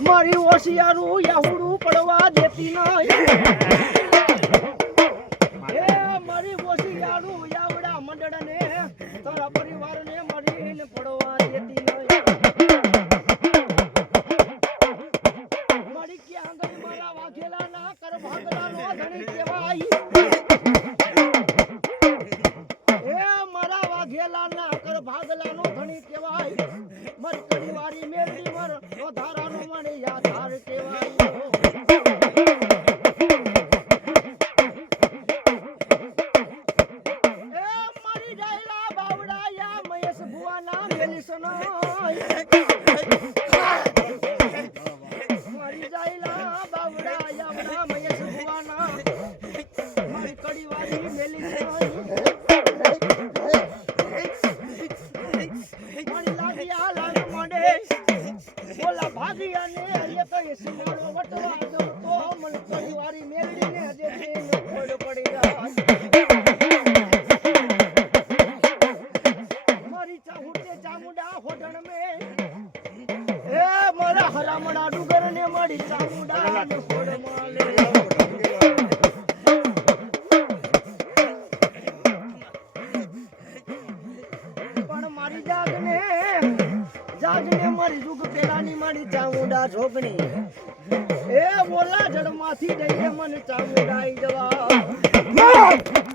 મારી હોશિયારું યાહુડું પડવા દેતી નહીં એ મારી હોશિયારું યાવડા મંડળને તારા પરિવારને મારીને પડવા દેતી નહીં મારી ક્યાં ગઈ મારા વાઘેલા ના કર ભાગલાનો ધણી કહેવાય એ મારા વાઘેલા ના કર ભાગલાનો ધણી કહેવાય મારી પરિવારી મેળવી મર ધારાનો મને યાધાર કહેવાય એ મારી જાયલા બાવડા યા મહેશ ભુવાના મેલિસનો મારી જાયલા બાવડા યા મહેશ ભુવાના મારી કડીવારી મેલિસનો મારી લાગિયા લાગ મોડે બોલા ભાગિયાને એ તો એ સિંગારો વટવા દો તો મન પરિવારી મેળીને જે તેનો ખોડ પડી જાય મારી ચાહુડે ચામુંડા હોડણ મે એ મારા હરામડા ડુગર ને મારી ચામુંડા ખોડ માલે પણ મારી જાગને મારી જુગ પેલાની મારી ચામુંડા ઝોપણી એ બોલા જડમાંથી જઈએ મને ચામુંડા આવી જવા